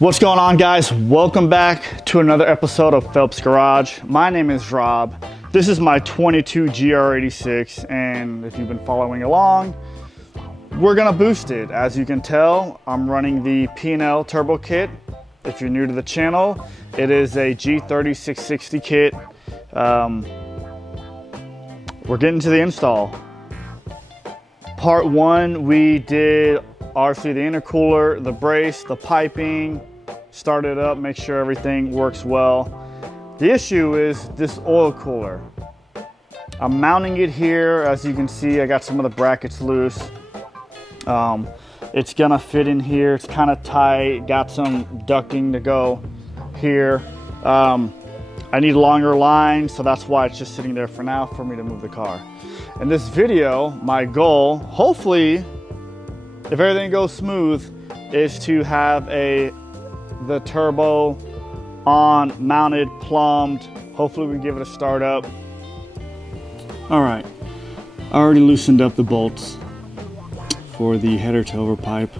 What's going on, guys? Welcome back to another episode of Phelps Garage. My name is Rob. This is my 22 GR86, and if you've been following along, we're gonna boost it. As you can tell, I'm running the P&L Turbo kit. If you're new to the channel, it is a G3660 kit. We're getting to the install. Part one, we did obviously the intercooler, the brace, the piping, start it up, make sure everything works well. The issue is this oil cooler. I'm mounting it here. As you can see, I got some of the brackets loose. It's gonna fit in here. It's kind of tight, got some ducting to go here. I need longer lines, so that's why it's just sitting there for now for me to move the car. In this video, my goal, hopefully, if everything goes smooth, is to have the turbo on, mounted, plumbed. Hopefully we can give it a start up. All right, I already loosened up the bolts for the header to over pipe.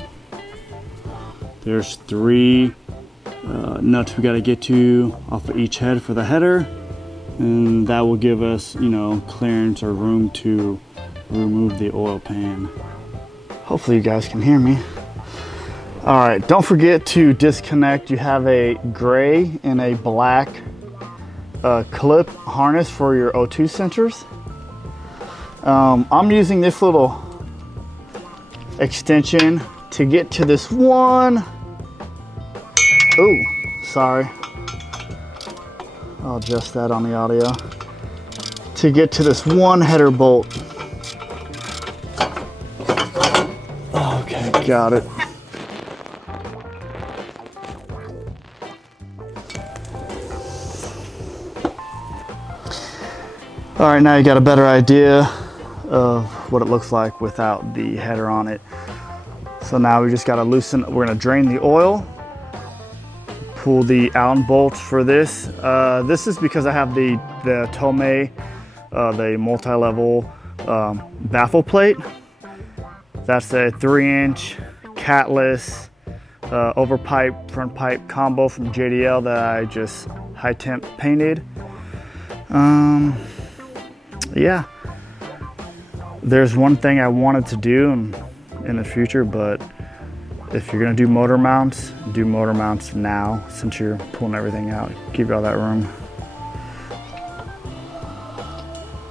There's three nuts we got to get to off of each head for the header, and that will give us, clearance or room to remove the oil pan. Hopefully you guys can hear me. All right, don't forget to disconnect. You have a gray and a black clip harness for your O2 sensors. I'm using this little extension to get to this one. Oh, sorry. I'll adjust that on the audio. To get to this one header bolt. Okay, got it. All right, now you got a better idea of what it looks like without the header on it. So now we just got to loosen, we're going to drain the oil, pull the Allen bolts for this. This is because I have the Tomei, the multi-level baffle plate. That's a 3-inch catless over pipe, front pipe combo from JDL that I just high temp painted. Yeah, there's one thing I wanted to do in the future, but if you're gonna do motor mounts now, since you're pulling everything out, give you all that room.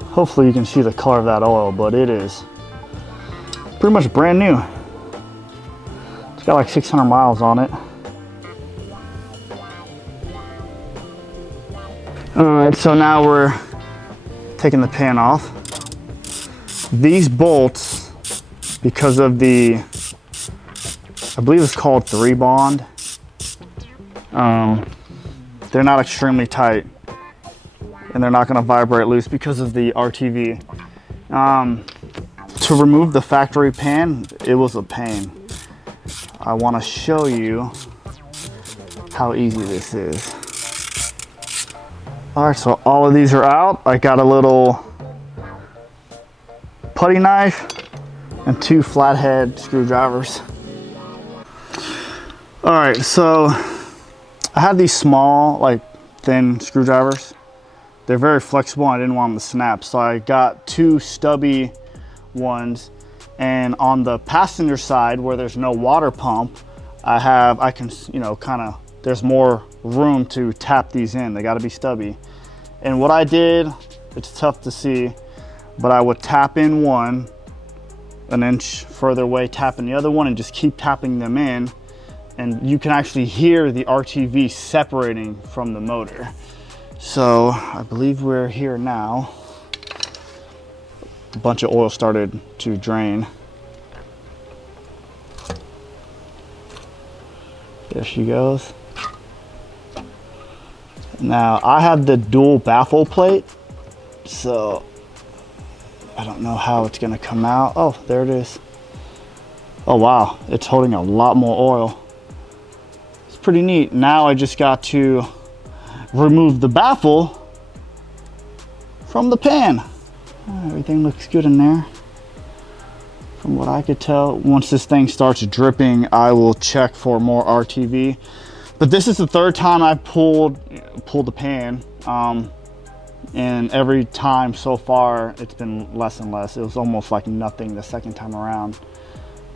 Hopefully you can see the color of that oil, but it is pretty much brand new. It's got like 600 miles on it. All right, so now we're taking the pan off. These bolts, because of the, I believe it's called Vband, they're not extremely tight and they're not going to vibrate loose because of the RTV. To remove the factory pan, it was a pain. I want to show you how easy this is. All right, so all of these are out. I got a little putty knife and 2 flathead screwdrivers. All right, so I had these small, like thin screwdrivers. They're very flexible. I didn't want them to snap, so I got 2 stubby ones. And on the passenger side, where there's no water pump, I can, there's more room to tap these in. They got to be stubby. And what I did, it's tough to see, but I would tap in one, an inch further away, tap in the other one, and just keep tapping them in. And you can actually hear the RTV separating from the motor. So I believe we're here now. A bunch of oil started to drain. There she goes. Now I have the dual baffle plate, so I don't know how it's gonna come out. Oh, there it is. Oh wow, it's holding a lot more oil. It's pretty neat. Now I just got to remove the baffle from the pan. Everything looks good in there. From what I could tell, once this thing starts dripping, I will check for more RTV. But this is the third time I pulled the pan, and every time so far it's been less and less. It was almost like nothing the second time around.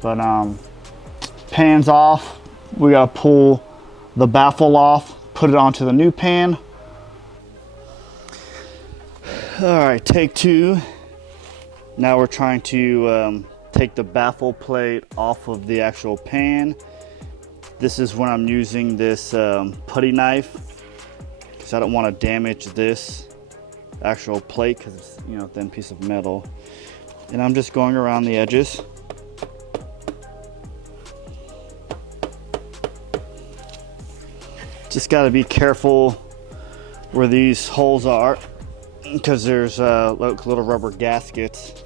But pan's off. We gotta pull the baffle off, put it onto the new pan. All right, take two. Now we're trying to take the baffle plate off of the actual pan. This is when I'm using this putty knife, because I don't want to damage this actual plate, because it's, you know, a thin piece of metal. And I'm just going around the edges. Just got to be careful where these holes are, because there's little rubber gaskets.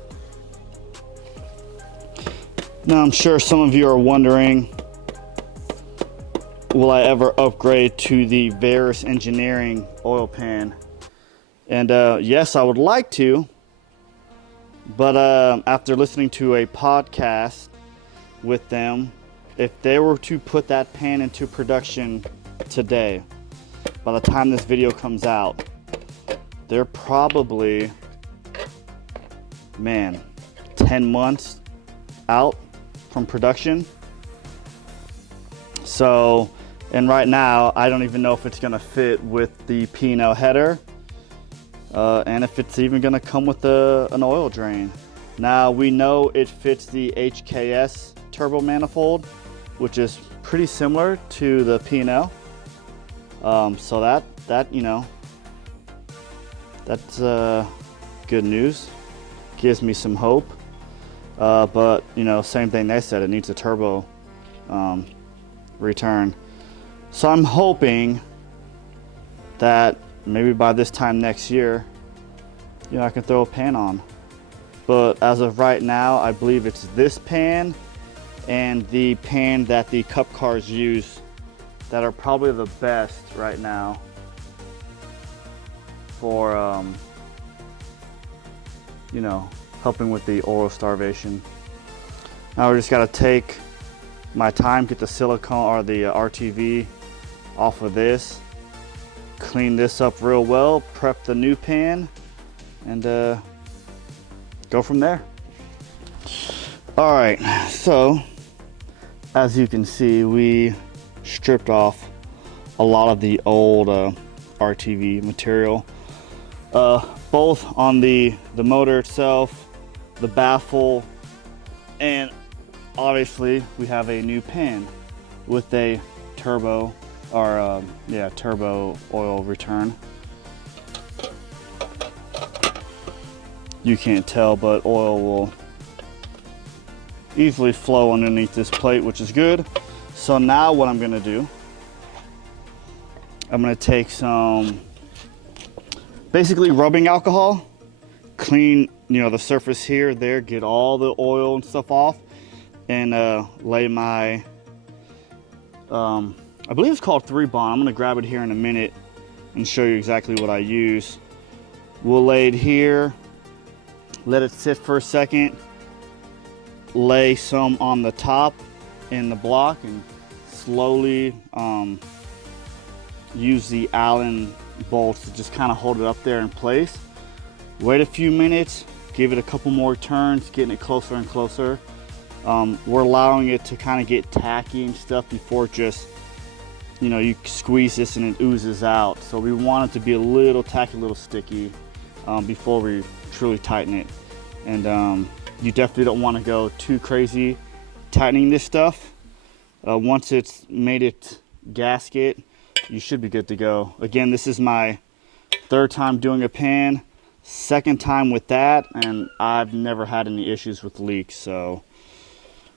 Now I'm sure some of you are wondering, will I ever upgrade to the Varus Engineering oil pan? And yes, I would like to, but after listening to a podcast with them, if they were to put that pan into production today, by the time this video comes out, they're probably, man, 10 months out from production. So, and right now, I don't even know if it's gonna fit with the P&L header, and if it's even gonna come with an oil drain. Now, we know it fits the HKS turbo manifold, which is pretty similar to the P&L. So that you know, that's good news. Gives me some hope. But you know, same thing they said, it needs a turbo return. So I'm hoping that maybe by this time next year, you know, I can throw a pan on. But as of right now, I believe it's this pan and the pan that the cup cars use that are probably the best right now for you know, helping with the oil starvation. Now we just got to take my time, get the silicone or the RTV off of this, clean this up real well, prep the new pan, and go from there. All right, so as you can see, we stripped off a lot of the old RTV material, both on the motor itself, the baffle, and obviously we have a new pan with a turbo or turbo oil return. You can't tell, but oil will easily flow underneath this plate, which is good. So now what I'm gonna do, I'm gonna take some basically rubbing alcohol, clean, you know, the surface here, there, get all the oil and stuff off, and lay my, I believe it's called Vband. I'm gonna grab it here in a minute and show you exactly what I use. We'll lay it here, let it sit for a second, lay some on the top in the block, and slowly use the Allen bolts to just kind of hold it up there in place. Wait a few minutes, give it a couple more turns, getting it closer and closer. We're allowing it to kind of get tacky and stuff before just, you know, you squeeze this and it oozes out. So we want it to be a little tacky, a little sticky before we truly tighten it. And you definitely don't want to go too crazy tightening this stuff. Once it's made its gasket, you should be good to go. Again, this is my third time doing a pan, second time with that, and I've never had any issues with leaks, so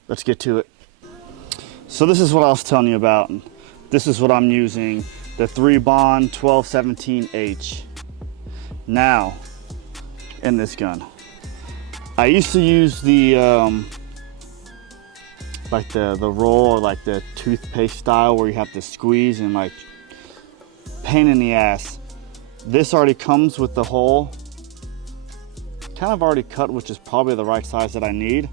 let's get to it. So this is what I was telling you about. This is what I'm using, the Vband 1217H. Now, in this gun, I used to use the like the roll, or like the toothpaste style where you have to squeeze, and like pain in the ass. This already comes with the hole kind of already cut, which is probably the right size that I need.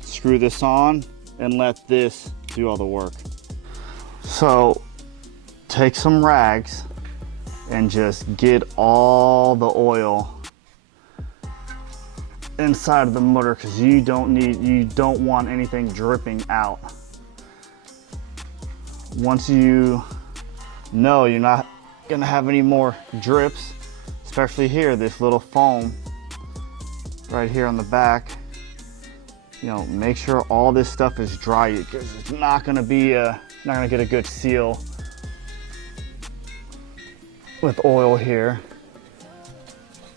Screw this on and let this do all the work. So take some rags and just get all the oil inside of the motor, because you don't want anything dripping out. Once you know you're not gonna have any more drips, especially here, this little foam right here on the back, you know, make sure all this stuff is dry, because it's not gonna get a good seal with oil here.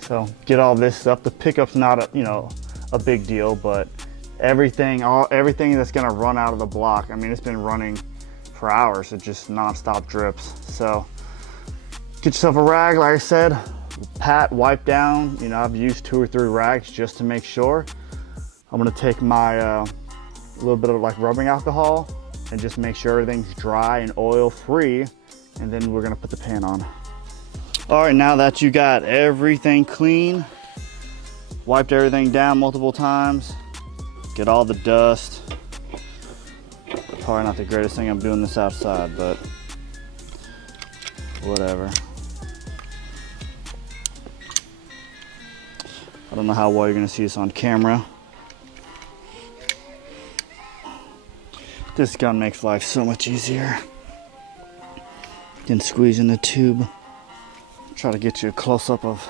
So get all this stuff. The pickup's not a big deal, but everything that's gonna run out of the block, I mean, it's been running for hours. It just non-stop drips. So get yourself a rag, like I said, pat, wipe down. You know, I've used 2 or 3 rags just to make sure. I'm gonna take my little bit of like rubbing alcohol and just make sure everything's dry and oil free, and then we're gonna put the pan on. All right, now that you got everything clean, wiped everything down multiple times, get all the dust. Probably not the greatest thing I'm doing this outside, but whatever. I don't know how well you're gonna see this on camera. This gun makes life so much easier than squeezing the tube. Try to get you a close-up of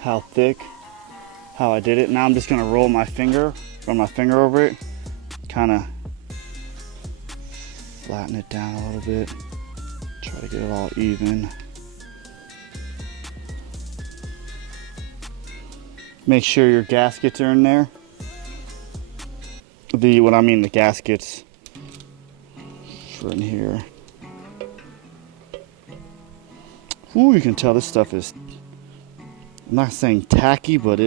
how thick, how I did it. Now I'm just gonna run my finger over it, kind of flatten it down a little bit, try to get it all even. Make sure your gaskets are in there. The gaskets are in here. Ooh, you can tell this stuff is, I'm not saying tacky, but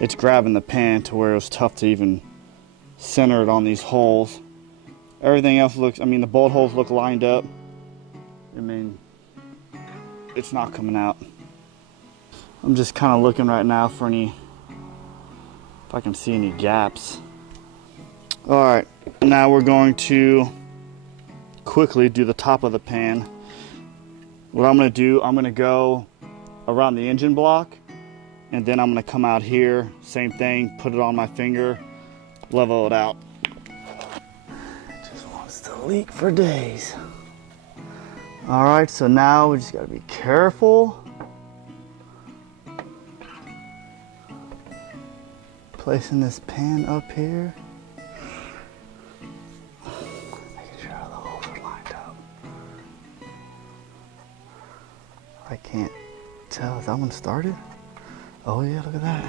it's grabbing the pan to where it was tough to even center it on these holes. Everything else looks, the bolt holes look lined up. It's not coming out. I'm just kind of looking right now for if I can see any gaps. All right, now we're going to quickly do the top of the pan. What I'm going to do, I'm going to go around the engine block, and then I'm going to come out here, same thing, put it on my finger, level it out. It just wants to leak for days. All right, so now we just got to be careful. Placing this pan up here. I can't tell. Is that one started? Oh yeah, look at that.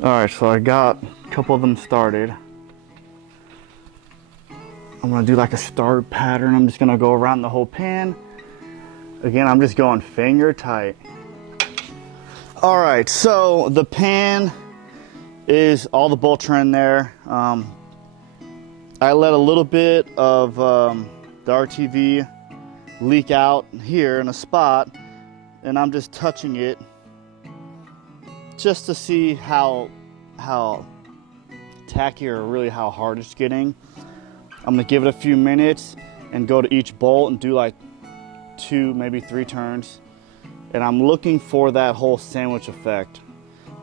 Alright, so I got a couple of them started. I'm gonna do like a start pattern. I'm just gonna go around the whole pan. Again, I'm just going finger tight. Alright, so the pan is all the bolts are in there. I let a little bit of the RTV leak out here in a spot, and I'm just touching it just to see how tacky or really how hard it's getting. I'm gonna give it a few minutes and go to each bolt and do like 2, maybe 3 turns. And I'm looking for that whole sandwich effect,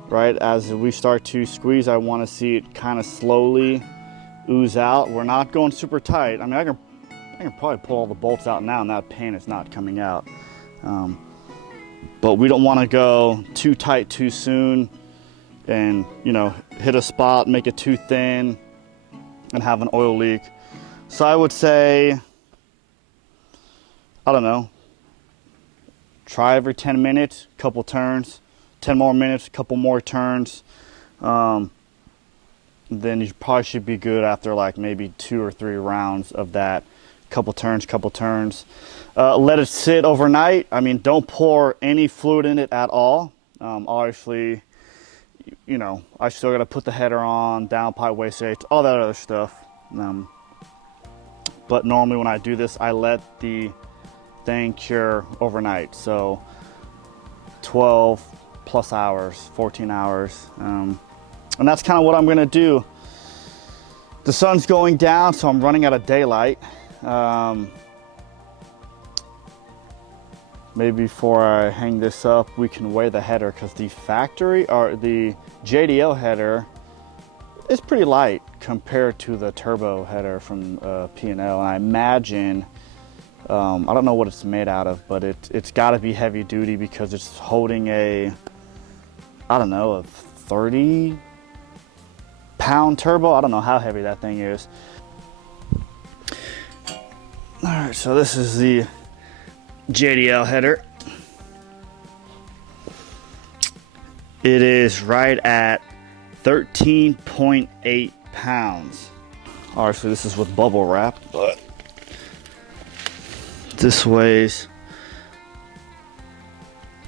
right? As we start to squeeze, I want to see it kind of slowly ooze out. We're not going super tight. I can probably pull all the bolts out now and that pan is not coming out. But we don't want to go too tight too soon and, hit a spot, make it too thin and have an oil leak. So I would say, I don't know, try every 10 minutes, couple turns, 10 more minutes, couple more turns. Then you probably should be good after like maybe 2 or 3 rounds of that. Couple turns. Let it sit overnight. Don't pour any fluid in it at all. Obviously, I still got to put the header on, downpipe, wastegate, all that other stuff. But normally when I do this, I let the thing cure overnight. So 12 plus hours, 14 hours. And that's kind of what I'm gonna do. The sun's going down, so I'm running out of daylight. Maybe before I hang this up, we can weigh the header, because the factory, or the JDL header, is pretty light compared to the turbo header from P&L. And I imagine, I don't know what it's made out of, but it's got to be heavy duty, because it's holding a, I don't know, a 30-pound turbo. I don't know how heavy that thing is. All right, so this is the JDL header. It is right at 13.8 pounds. All right, so this is with bubble wrap, but this weighs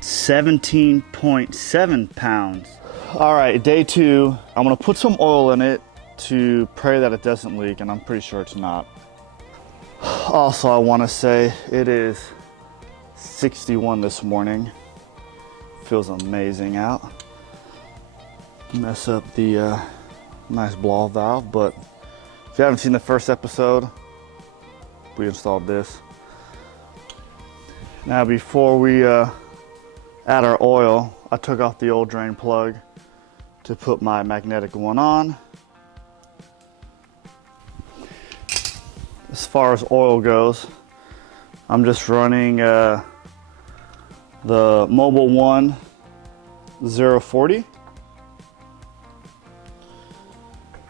17.7 pounds. All right, day 2, I'm gonna put some oil in it to pray that it doesn't leak, and I'm pretty sure it's not. Also, I wanna say it is 61 this morning. Feels amazing out. Mess up the nice blow valve, but if you haven't seen the first episode, we installed this. Now before we add our oil, I took off the old drain plug to put my magnetic one on. As far as oil goes, I'm just running the Mobile One 040.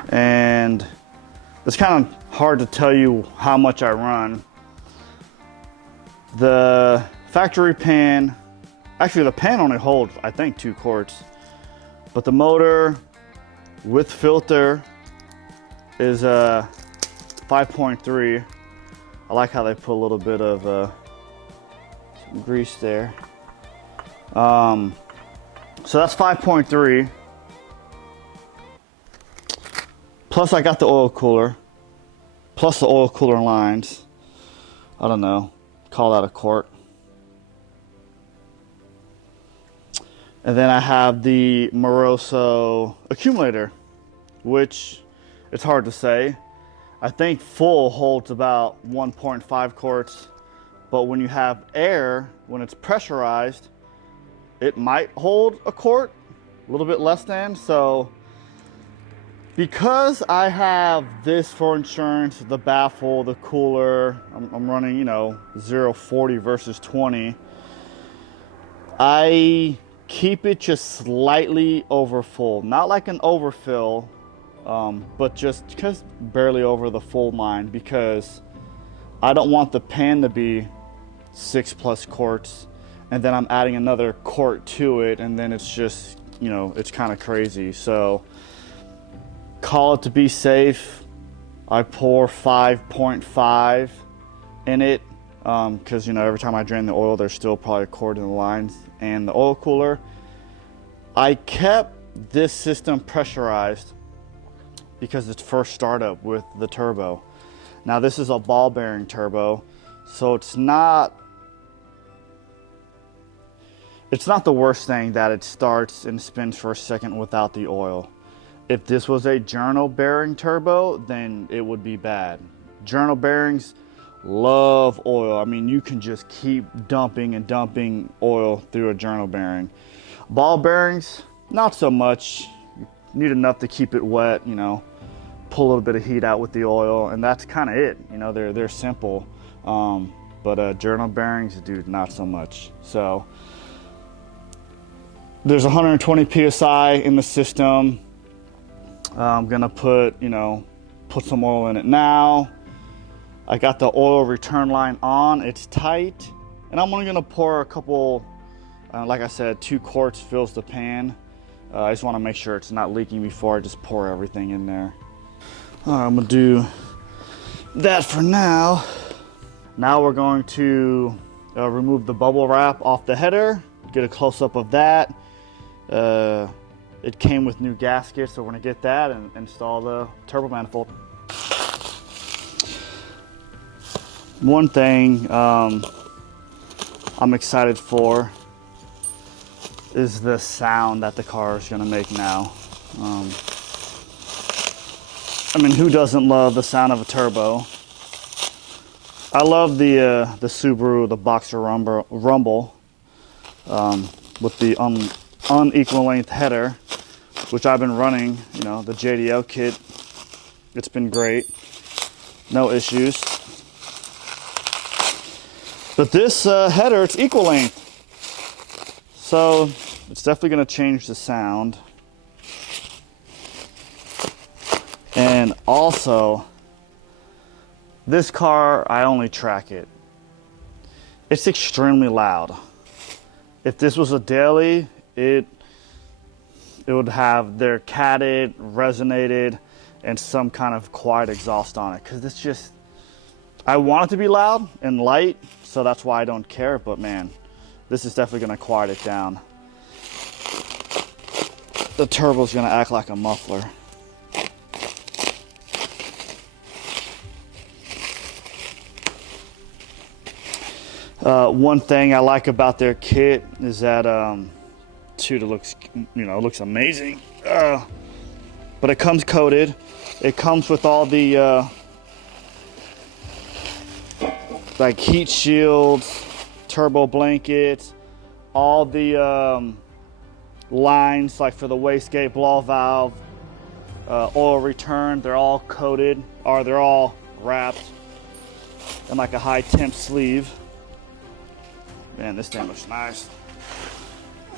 And it's kind of hard to tell you how much I run. The factory pan, actually the pan only holds, I think, 2 quarts. But the motor with filter is 5.3. I like how they put a little bit of some grease there. So that's 5.3. Plus I got the oil cooler, plus the oil cooler lines. I don't know, call that a quart. And then I have the Moroso accumulator, which it's hard to say. I think full holds about 1.5 quarts, but when you have air, when it's pressurized, it might hold a quart, a little bit less than. So because I have this for insurance, the Baffle, the cooler, I'm running, 0.40 versus 20. I keep it just slightly over full, not like an overfill, but just barely over the full line, because I don't want the pan to be 6+ quarts, and then I'm adding another quart to it, and then it's just, it's kind of crazy. So call it to be safe, I pour 5.5 in it, because every time I drain the oil, there's still probably a quart in the lines and the oil cooler. I kept this system pressurized because it's first startup with the turbo. Now this is a ball bearing turbo, so it's not the worst thing that it starts and spins for a second without the oil. If this was a journal bearing turbo, then it would be bad. Journal bearings love oil. I mean, you can just keep dumping and dumping oil through a journal bearing. Ball bearings, not so much. You need enough to keep it wet, pull a little bit of heat out with the oil, and that's kind of it. They're simple. But journal bearings, dude, not so much. So there's 120 PSI in the system. I'm gonna put some oil in it now. I got the oil return line on, it's tight, and I'm only gonna pour a couple, like I said, 2 quarts fills the pan. I just wanna make sure it's not leaking before I just pour everything in there. All right, I'm gonna do that for now. Now we're going to remove the bubble wrap off the header, get a close-up of that. It came with new gaskets, so we're gonna get that and install the turbo manifold. One thing I'm excited for is the sound that the car is gonna make now. I mean, who doesn't love the sound of a turbo? I love the Subaru, the Boxer Rumble with the unequal length header, which I've been running, you know, the JDL kit. It's been great, no issues. But this header, it's equal length, so it's definitely going to change the sound. And also, this car, I only track it. It's extremely loud. If this was a daily, it would have their catted, resonated, and some kind of quiet exhaust on it. Because it's just, I want it to be loud and light, so that's why I don't care. But man, this is definitely going to quiet it down. The turbo's going to act like a muffler. One thing I like about their kit is that, dude, it looks, you know, it looks amazing. But it comes coated. It comes with all the like heat shields, turbo blankets, all the lines like for the wastegate, blow valve, oil return. They're all coated, or they're all wrapped in like a high temp sleeve. Man, this thing looks nice.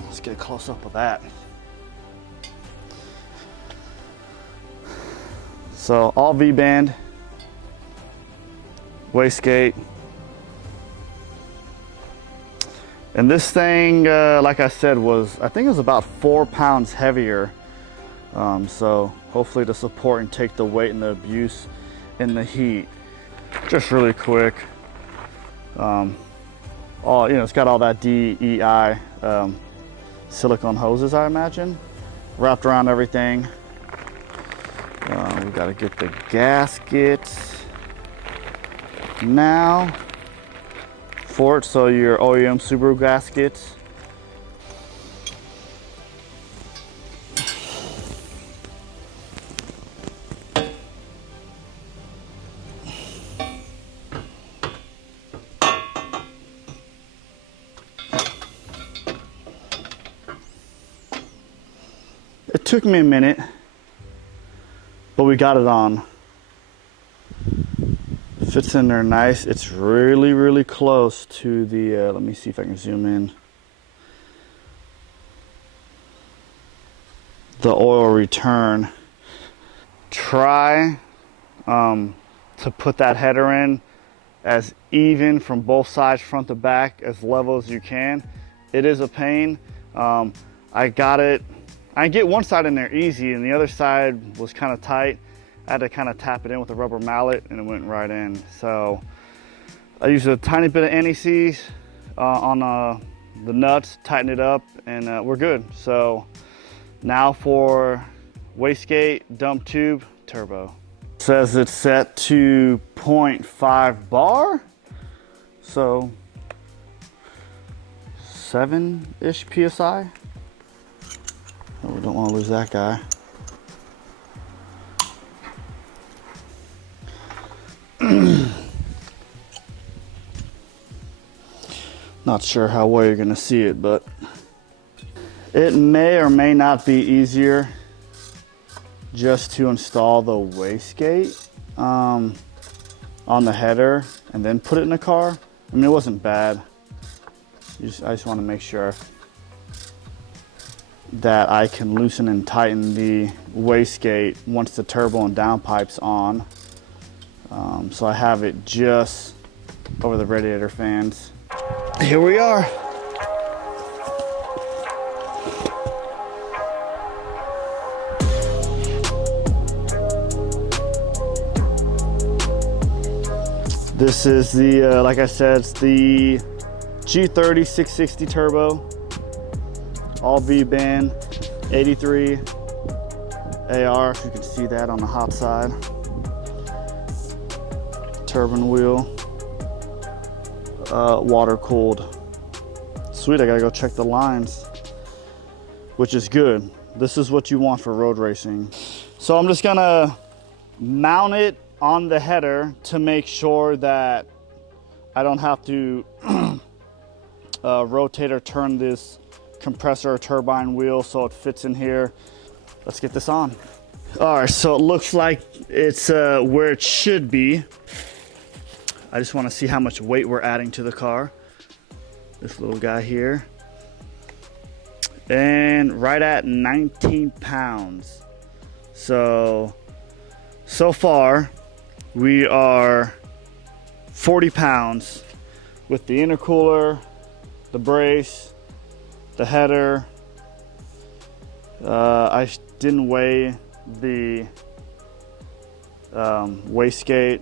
Let's get a close up of that. So all V-band, wastegate. And this thing, like I said, I think it was about 4 pounds heavier. So hopefully to support and take the weight and the abuse in the heat. Just really quick. You know, it's got all that DEI silicone hoses, I imagine, wrapped around everything. We got to get the gasket now for it. So your OEM Subaru gaskets. It took me a minute, but we got it on. Fits in there nice. It's really, really close to the, let me see if I can zoom in. The oil return. Try to put that header in as even from both sides, front to back, as level as you can. It is a pain. I get one side in there easy, and the other side was kind of tight. I had to kind of tap it in with a rubber mallet, and it went right in. So I used a tiny bit of anti-seize on the nuts, tighten it up, and we're good. So now for wastegate, dump tube, turbo. It says it's set to 0.5 bar, so 7-ish PSI. Oh, we don't want to lose that guy. Not sure how well you're going to see it, but it may or may not be easier just to install the wastegate on the header and then put it in the car. I mean, it wasn't bad. I just want to make sure that I can loosen and tighten the wastegate once the turbo and downpipe's on. So I have it just over the radiator fans. Here we are. This is the, like I said, it's the GR86 660 Turbo. All V-band, 83 AR, if you can see that on the hot side. Turbine wheel, water cooled. Sweet, I gotta go check the lines, which is good. This is what you want for road racing. So I'm just gonna mount it on the header to make sure that I don't have to rotate or turn this compressor or turbine wheel so it fits in here. Let's get this on. All right, so it looks like it's where it should be. I just want to see how much weight we're adding to the car. This little guy here. And right at 19 pounds. So far we are 40 pounds with the intercooler, the brace, the header. I didn't weigh the wastegate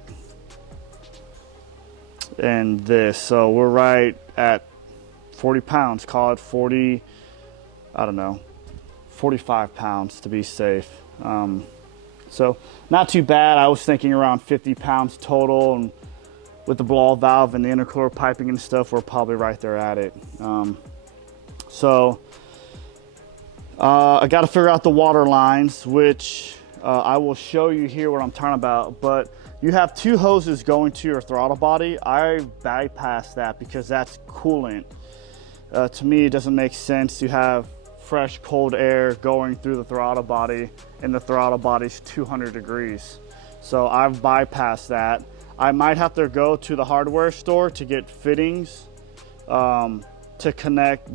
and this, so we're right at 40 pounds. Call it 40, I don't know, 45 pounds to be safe. So not too bad. I was thinking around 50 pounds total, and with the blow valve and the intercooler piping and stuff, we're probably right there at it. I got to figure out the water lines, which I will show you here what I'm talking about. But you have two hoses going to your throttle body. I bypass that because that's coolant. To me, it doesn't make sense to have fresh cold air going through the throttle body, and the throttle body's 200 degrees. So I've bypassed that. I might have to go to the hardware store to get fittings to connect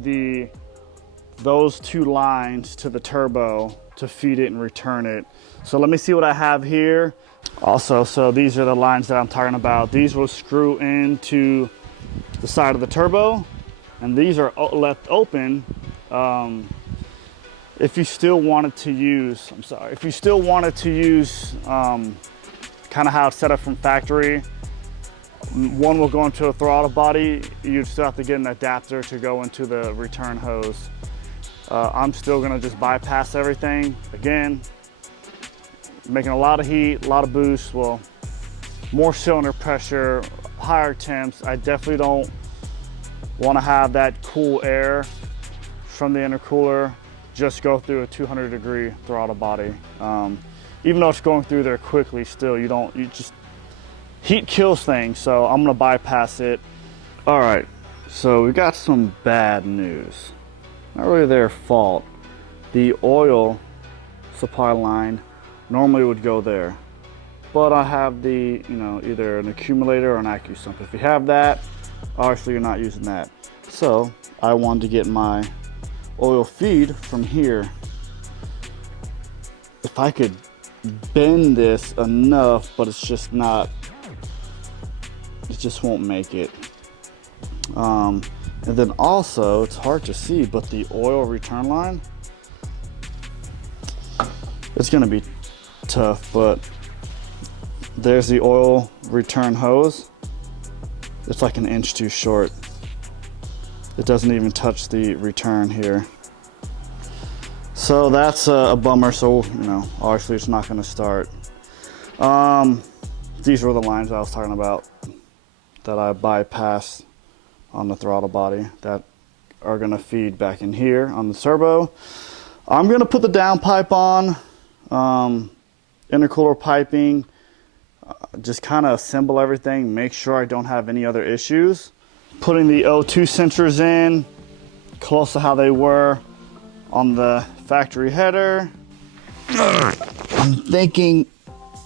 those two lines to the turbo to feed it and return it. So let me see what I have here. Also, so these are the lines that I'm talking about. These will screw into the side of the turbo, and these are left open. If you still wanted to use, if you still wanted to use kind of how it's set up from factory, one will go into a throttle body. You'd still have to get an adapter to go into the return hose. I'm still gonna just bypass everything. Again, making a lot of heat, a lot of boost, well, more cylinder pressure, higher temps. I definitely don't wanna have that cool air from the intercooler just go through a 200 degree throttle body. Even though it's going through there quickly, still, heat kills things, so I'm gonna bypass it. All right, so we got some bad news. Not really their fault. The oil supply line normally would go there, but I have the, either an accumulator or an AccuSump. If you have that, obviously you're not using that. So I wanted to get my oil feed from here. If I could bend this enough, but it's just not, it just won't make it. And then also, it's hard to see, but the oil return line, it's gonna be tough, but there's the oil return hose. It's like an inch too short. It doesn't even touch the return here. So that's a bummer. So, obviously it's not gonna start. These were the lines I was talking about that I bypassed on the throttle body that are gonna feed back in here on the turbo. I'm gonna put the downpipe on, intercooler piping, just kind of assemble everything, make sure I don't have any other issues. Putting the O2 sensors in, close to how they were on the factory header. I'm thinking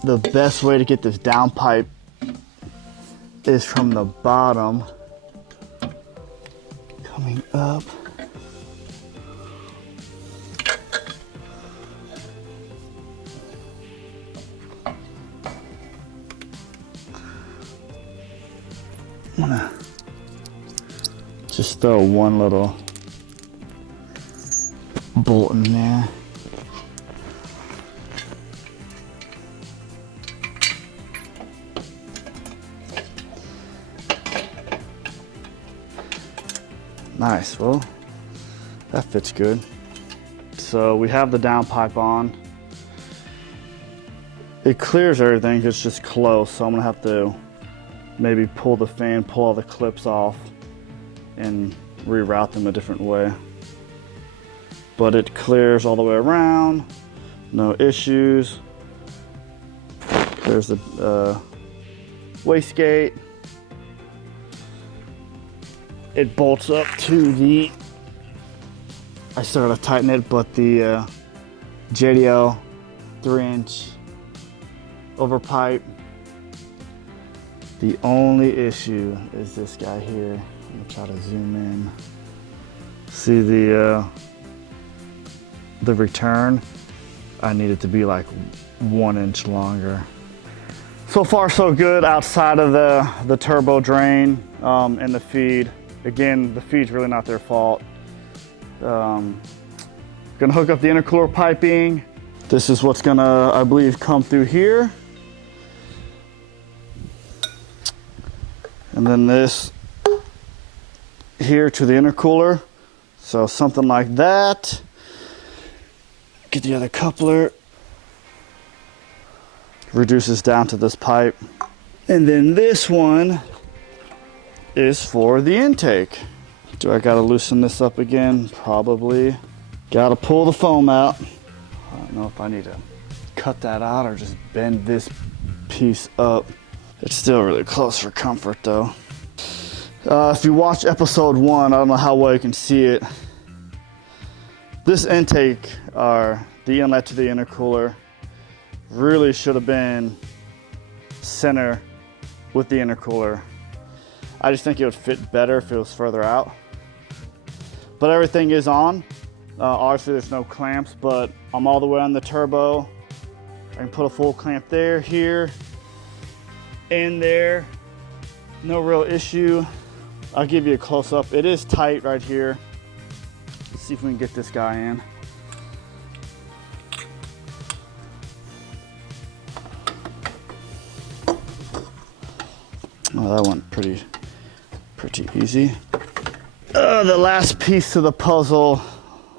the best way to get this downpipe is from the bottom, coming up. I'm gonna just throw one little bolt in there. Nice, well, that fits good. So we have the downpipe on. It clears everything, it's just close, so I'm gonna have to maybe pull the fan, pull all the clips off, and reroute them a different way. But it clears all the way around, no issues. There's the wastegate. It bolts up to the, I still gotta tighten it, but the JDL 3-inch over pipe. The only issue is this guy here. I'm gonna try to zoom in. See the return? I need it to be like 1 inch longer. So far so good outside of the turbo drain and the feed. Again, the feed's really not their fault. Gonna hook up the intercooler piping. This is what's gonna, I believe, come through here. And then this here to the intercooler. So something like that. Get the other coupler. Reduces down to this pipe. And then this one is for the intake. Do I gotta loosen this up again? Probably. Gotta pull the foam out. I don't know if I need to cut that out or just bend this piece up. It's still really close for comfort though. If you watch episode 1, I don't know how well you can see it. This intake, or the inlet to the intercooler, really should have been center with the intercooler. I just think it would fit better if it was further out. But everything is on. Obviously there's no clamps, but I'm all the way on the turbo. I can put a full clamp there, here, in there. No real issue. I'll give you a close-up. It is tight right here. Let's see if we can get this guy in. Oh, that went pretty easy. The last piece to the puzzle.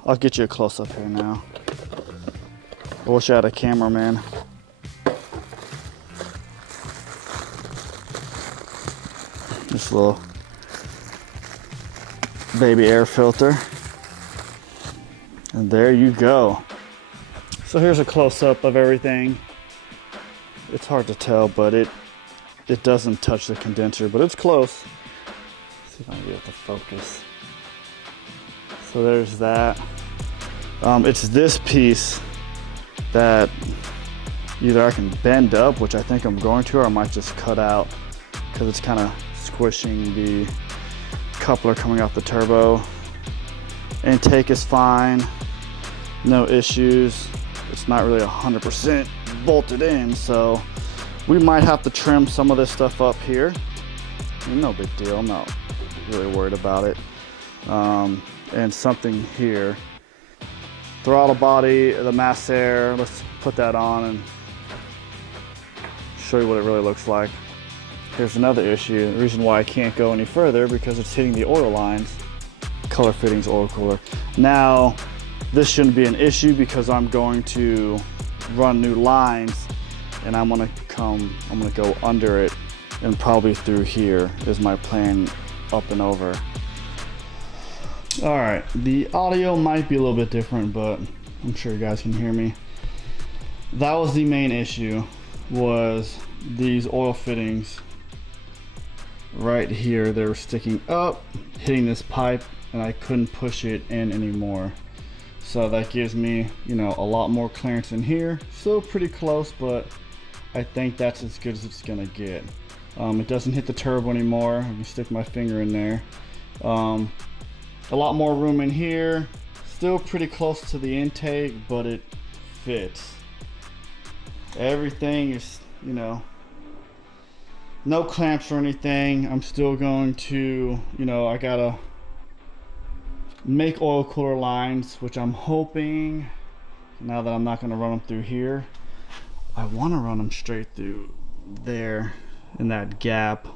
I'll get you a close-up here now. I wish I had a cameraman. This little baby air filter. And there you go. So here's a close-up of everything. It's hard to tell, but it doesn't touch the condenser, but it's close. Let's see if I can get it to focus. So there's that. It's this piece that either I can bend up, which I think I'm going to, or I might just cut out because it's kind of squishing the coupler coming off the turbo. Intake is fine, no issues. It's not really 100% bolted in, so we might have to trim some of this stuff up here. No big deal, I'm not really worried about it. And something here. Throttle body, the mass air, let's put that on and show you what it really looks like. Here's another issue. The reason why I can't go any further, because it's hitting the oil lines. Color fittings, oil cooler. Now, this shouldn't be an issue because I'm going to run new lines and I'm gonna go under it and probably through here is my plan, up and over. All right, the audio might be a little bit different, but I'm sure you guys can hear me. That was the main issue, was these oil fittings right here. They were sticking up, hitting this pipe, and I couldn't push it in anymore. So that gives me, you know, a lot more clearance in here. Still pretty close, but I think that's as good as it's gonna get. It doesn't hit the turbo anymore. I can stick my finger in there. A lot more room in here. Still pretty close to the intake, but it fits. Everything is, you know, no clamps or anything. I'm still going to, you know, I gotta make oil cooler lines, which I'm hoping, now that I'm not gonna run them through here, I wanna run them straight through there in that gap,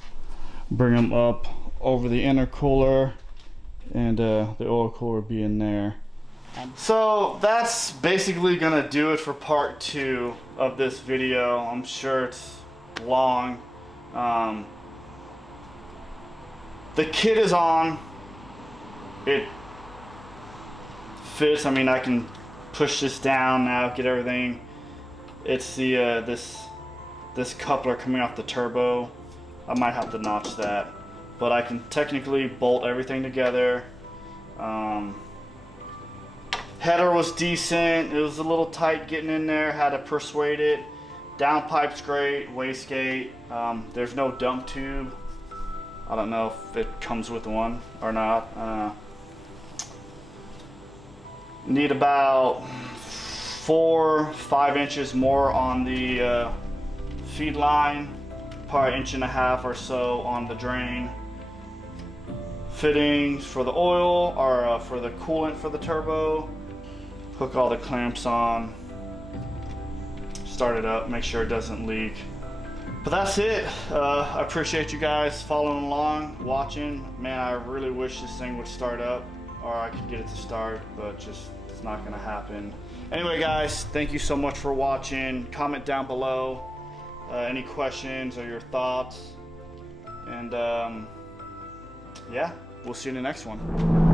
bring them up over the intercooler, and the oil cooler be in there. So that's basically gonna do it for part 2 of this video. I'm sure it's long. The kit is on. It fits. I mean, I can push this down now, get everything. It's the this this coupler coming off the turbo, I might have to notch that. But I can technically bolt everything together. Header was decent. It was a little tight getting in there. Had to persuade it. Downpipe's great. Wastegate. There's no dump tube. I don't know if it comes with one or not. Need about 4-5 inches more on the feed line. Probably 1.5 inches or so on the drain. Fittings for the oil or for the coolant for the turbo. Hook all the clamps on. Start it up, make sure it doesn't leak. But that's it. I appreciate you guys following along, watching. Man, I really wish this thing would start up or I could get it to start, but just it's not gonna happen. Anyway guys, thank you so much for watching. Comment down below any questions or your thoughts. And yeah, we'll see you in the next one.